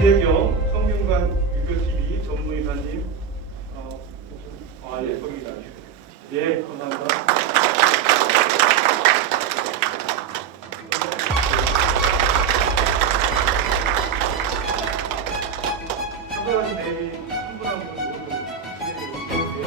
이대경 성균관 유교TV 전무이사님, 예, 거기다. 예, 감사합니다. 참가하신 내비 한 분 한 분 모두 진행해 주세요.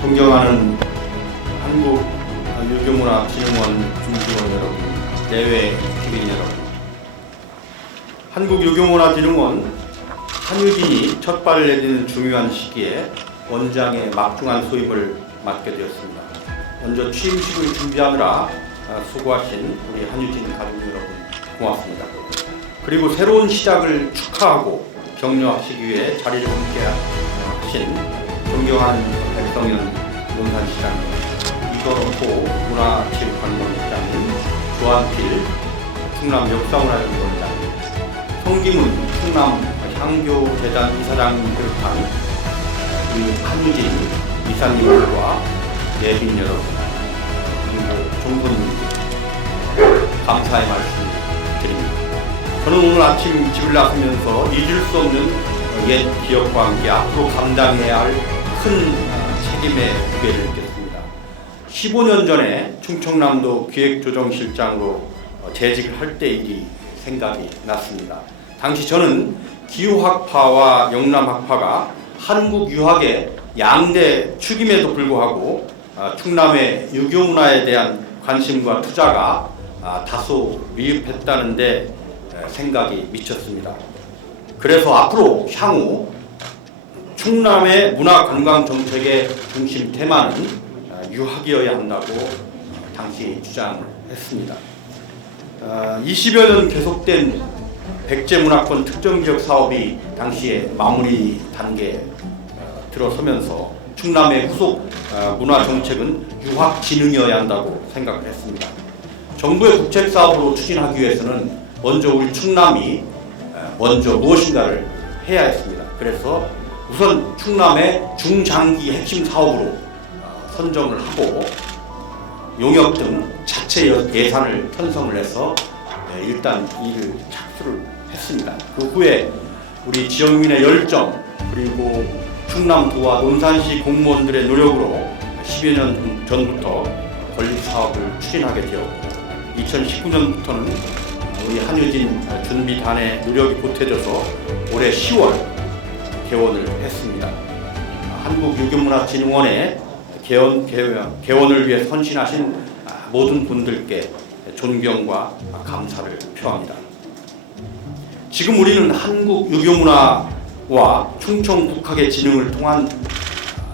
존경하는 한국유교문화진흥원 중직원 여러분, 내외 주민 여러분, 한국유교문화진흥원 한유진이 첫 발을 내딛는 중요한 시기에 원장의 막중한 소임을 맡게 되었습니다. 먼저 취임식을 준비하느라 수고하신 우리 한유진 가족 여러분 고맙습니다. 그리고 새로운 시작을 축하하고 격려하시기 위해 자리를 함께 하신 존경하는 백성현 논산시장님, 이거호 문화체육관광장님, 조한필 충남역사문화연구원장님, 성기문 충남향교재단 이사장님 비롯한 우리 한유진 이사님들과 예빈 여러분, 그리고 종손님 감사의 말씀 드립니다. 저는 오늘 아침 집을 나서면서 잊을 수 없는 옛 기억과 함께 앞으로 감당해야 할 큰 책임의 무게를 느꼈습니다. 15년 전에 충청남도 기획조정실장으로 재직을 할 때 일이 생각이 났습니다. 당시 저는 기후학파와 영남학파가 한국 유학의 양대 축임에도 불구하고 충남의 유교문화에 대한 관심과 투자가 다소 미흡했다는데 생각이 미쳤습니다. 그래서 앞으로 향후 충남의 문화관광정책의 중심 테마는 유학이어야 한다고 당시 주장을 했습니다. 20여 년 계속된 백제문화권 특정지역 사업이 당시에 마무리 단계에 들어서면서 충남의 후속 문화정책은 유학진흥이어야 한다고 생각을 했습니다. 정부의 국책사업으로 추진하기 위해서는 먼저 우리 충남이 먼저 무엇인가를 해야 했습니다. 그래서 우선 충남의 중장기 핵심 사업으로 선정을 하고 용역 등 자체 예산을 편성을 해서 일단 일을 착수를 했습니다. 그 후에 우리 지역민의 열정 그리고 충남도와 논산시 공무원들의 노력으로 10여 년 전부터 건립 사업을 추진하게 되었고 2019년부터는 우리 한유진 준비단의 노력이 보태져서 올해 10월 개원을 했습니다. 한국유교문화진흥원의 개원을 위해 헌신하신 모든 분들께 존경과 감사를 표합니다. 지금 우리는 한국유교문화와 충청북학의 진흥을 통한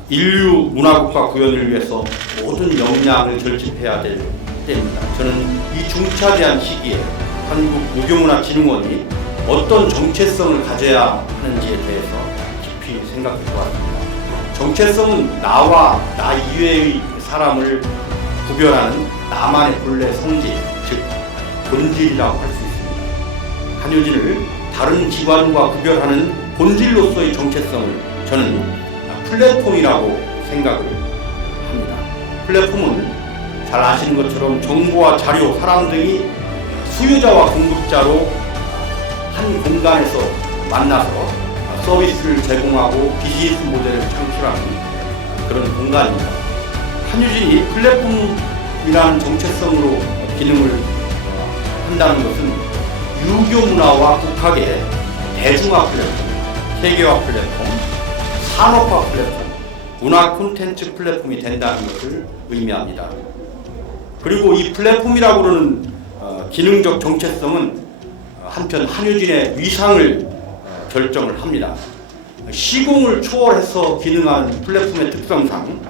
인류 문화국가 구현을 위해서 모든 역량을 결집해야 될 때입니다. 저는 이 중차대한 시기에 한국유교문화진흥원이 어떤 정체성을 가져야 하는지에 대해서 깊이 생각해 보았습니다. 정체성은 나와 나 이외의 사람을 구별하는 나만의 본래 성질, 즉 본질이라고 할 수 있습니다. 한유진을 다른 기관과 구별하는 본질로서의 정체성을 저는 플랫폼이라고 생각을 합니다. 플랫폼은 잘 아시는 것처럼 정보와 자료, 사람 등이 수요자와 공급자로 한 공간에서 만나서 서비스를 제공하고 비즈니스 모델을 창출하는 그런 공간입니다. 한유진이 플랫폼이라는 정체성으로 기능을 한다는 것은 유교문화와 국학의 대중화 플랫폼, 세계화 플랫폼, 산업화 플랫폼, 문화 콘텐츠 플랫폼이 된다는 것을 의미합니다. 그리고 이 플랫폼이라고 그러는 기능적 정체성은 한편 한유진의 위상을 결정을 합니다. 시공을 초월해서 기능하는 플랫폼의 특성상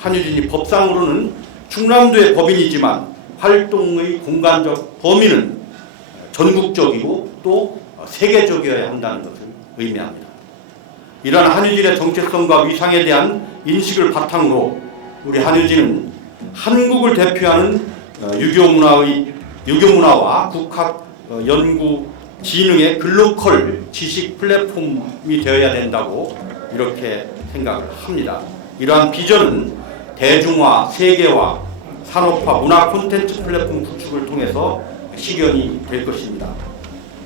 한유진이 법상으로는 충남도의 법인이지만 활동의 공간적 범위는 전국적이고 또 세계적이어야 한다는 것을 의미합니다. 이러한 한유진의 정체성과 위상에 대한 인식을 바탕으로 우리 한유진은 한국을 대표하는 유교문화와 국학 연구 진흥의 글로컬 지식 플랫폼이 되어야 된다고 이렇게 생각을 합니다. 이러한 비전은 대중화, 세계화, 산업화, 문화 콘텐츠 플랫폼 구축을 통해서 실현이 될 것입니다.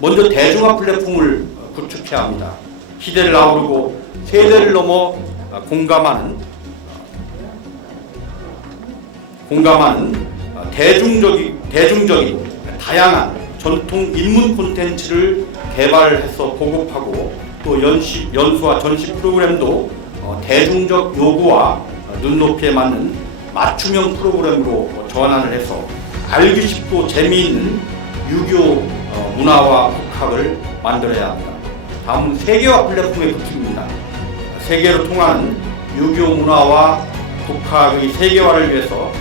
먼저 대중화 플랫폼을 구축해야 합니다. 시대를 아우르고 세대를 넘어 공감하는 대중적인 다양한 전통 인문 콘텐츠를 개발해서 보급하고 또 연수와 전시 프로그램도 대중적 요구와 눈높이에 맞는 맞춤형 프로그램으로 전환을 해서 알기 쉽고 재미있는 유교 문화와 국학을 만들어야 합니다. 다음은 세계화 플랫폼의 구축입니다. 세계로 통하는 유교 문화와 국학의 세계화를 위해서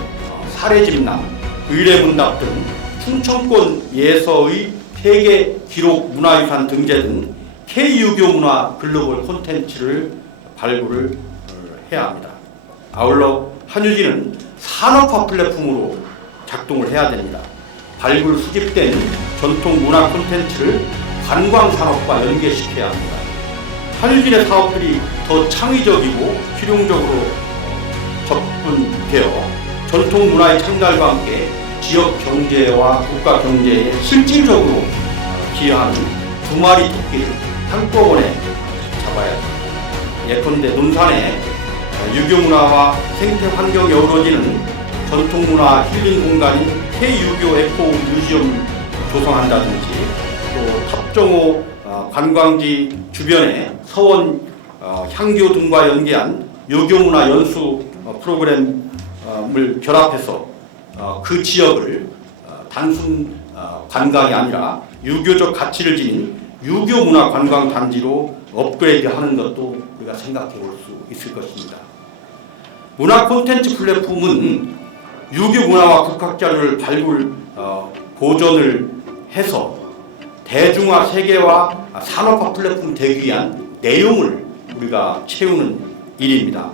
사례집남, 의례문답 등 충청권 예서의 세계 기록 문화유산 등재 등 K유교 문화 글로벌 콘텐츠를 발굴을 해야 합니다. 아울러 한유진은 산업화 플랫폼으로 작동을 해야 됩니다. 발굴 수집된 전통 문화 콘텐츠를 관광 산업과 연계시켜야 합니다. 한유진의 사업들이 더 창의적이고 실용적으로 접근되어 전통 문화의 창달과 함께 지역 경제와 국가 경제에 실질적으로 기여하는 두 마리 토끼를 한꺼번에 잡아야 합니다. 예컨대 논산에 유교 문화와 생태 환경이 어우러지는 전통 문화 힐링 공간인 K유교 에코 뮤지엄 조성한다든지 또 탑정호 관광지 주변에 서원 향교 등과 연계한 유교 문화 연수 프로그램을 결합해서 그 지역을 단순 관광이 아니라 유교적 가치를 지닌 유교 문화 관광 단지로 업그레이드하는 것도 우리가 생각해 볼 수 있을 것입니다. 문화 콘텐츠 플랫폼은 유교 문화와 국학 자료를 발굴 보존을 해서 대중화, 세계화, 산업화 플랫폼 되기 위한 내용을 우리가 채우는 일입니다.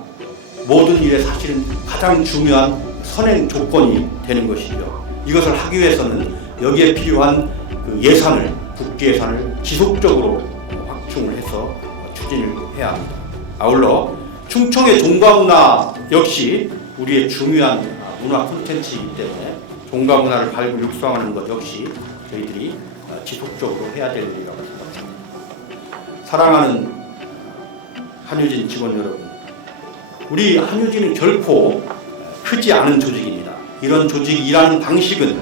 모든 일에 사실은 가장 중요한 선행 조건이 되는 것이죠. 이것을 하기 위해서는 여기에 필요한 그 예산을, 국제 예산을 지속적으로 확충을 해서 추진을 해야 합니다. 아울러 충청의 종가문화 역시 우리의 중요한 문화 콘텐츠이기 때문에 종가문화를 발굴 육성하는 것 역시 저희들이 지속적으로 해야 될 일이라고 생각합니다. 사랑하는 한유진 직원 여러분, 우리 한유진은 결코 크지 않은 조직입니다. 이런 조직이 일하는 방식은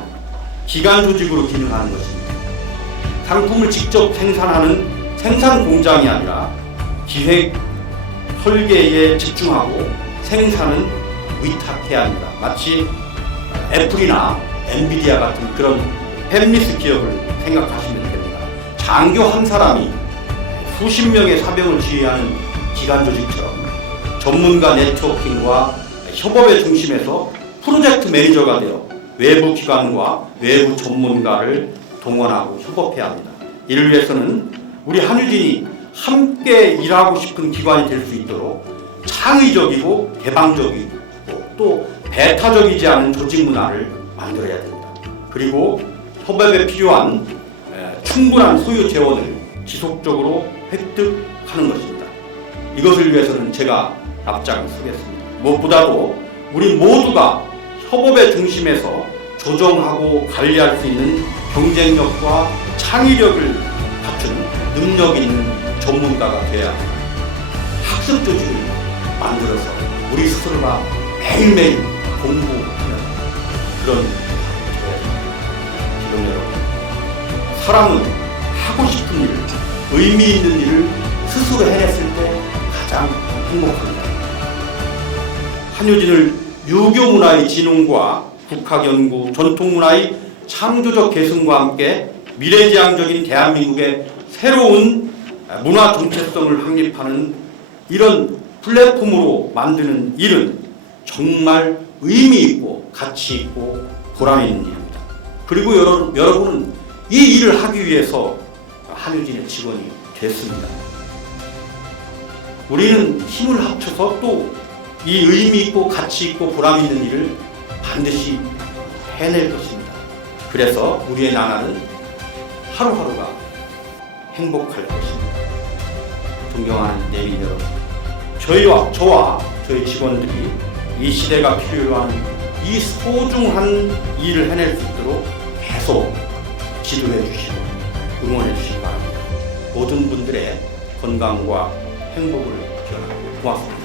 기관 조직으로 기능하는 것입니다. 상품을 직접 생산하는 생산 공장이 아니라 기획, 설계에 집중하고 생산은 위탁해야 합니다. 마치 애플이나 엔비디아 같은 그런 팹리스 기업을 생각하시면 됩니다. 장교 한 사람이 수십 명의 사병을 지휘하는 기관 조직처럼 전문가 네트워킹과 협업의 중심에서 프로젝트 매니저가 되어 외부 기관과 외부 전문가를 동원하고 협업해야 합니다. 이를 위해서는 우리 한유진이 함께 일하고 싶은 기관이 될 수 있도록 창의적이고 개방적이고 또 배타적이지 않은 조직 문화를 만들어야 됩니다. 그리고 협업에 필요한 충분한 소유 재원을 지속적으로 획득하는 것입니다. 이것을 위해서는 제가 앞장을 서겠습니다. 무엇보다도 우리 모두가 협업의 중심에서 조정하고 관리할 수 있는 경쟁력과 창의력을 갖춘 능력 있는 전문가가 되어야 합니다. 학습 조직을 만들어서 우리 스스로가 매일매일 공부하는 그런 지금 여러분, 사람은 하고 싶은 일, 의미 있는 일을 스스로 해냈을 때 가장 행복합니다. 한유진을 유교 문화의 진흥과 국학 연구, 전통 문화의 창조적 계승과 함께 미래지향적인 대한민국의 새로운 문화 정체성을 확립하는 이런 플랫폼으로 만드는 일은 정말 의미 있고 가치 있고 보람 있는 일입니다. 그리고 여러분은 이 일을 하기 위해서 한유진의 직원이 됐습니다. 우리는 힘을 합쳐서 또 이 의미 있고 가치 있고 보람 있는 일을 반드시 해낼 것입니다. 그래서 우리의 나라는 하루하루가 행복할 것입니다. 존경하는 내빈 여러분, 저와 저희 직원들이 이 시대가 필요로 하는 이 소중한 일을 해낼 수 있도록 계속 지도해 주시고 응원해 주시기 바랍니다. 모든 분들의 건강과 행복을 기원합니다. 고맙습니다.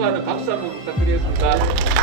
축하하는 박수 한번 부탁드리겠습니다.